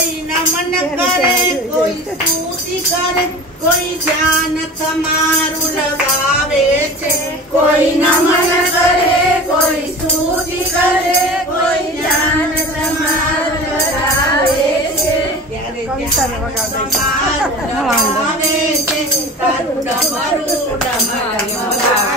कोई नमन करे कोई स्तुति करे कोई ध्यान तमारू लगावे छे कोई नमन करे कोई स्तुति करे कोई ध्यान तमारू लगावे छे त्यारे ध्यान तमारू लगावे छे तारू डमरू डमडम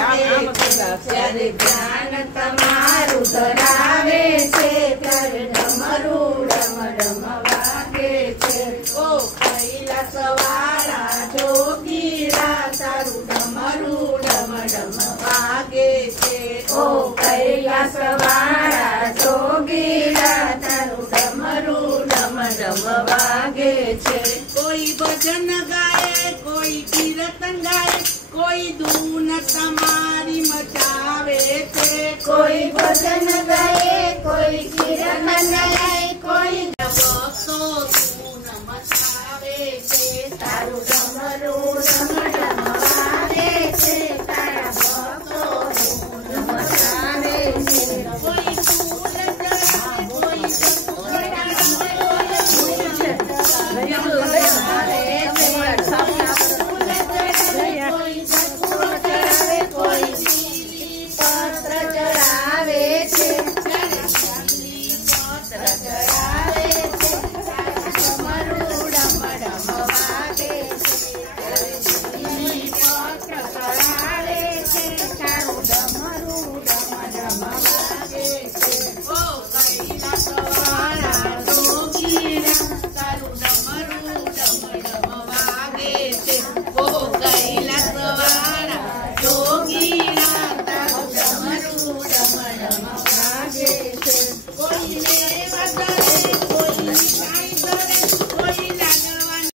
त्यारे ध्यान तमारू धरावे छे त्यारे डमरू डमडम वागे छे ओ कैलासवाळा जोगीरा तारू डमरू डमडम वागे छे ओ कैलासवाळा जोगीरा तारू डमरू डमडम वागे छे कोई भजन गाए कोई कीर्तन गाए कोई धून तमारी मचावे छे कोई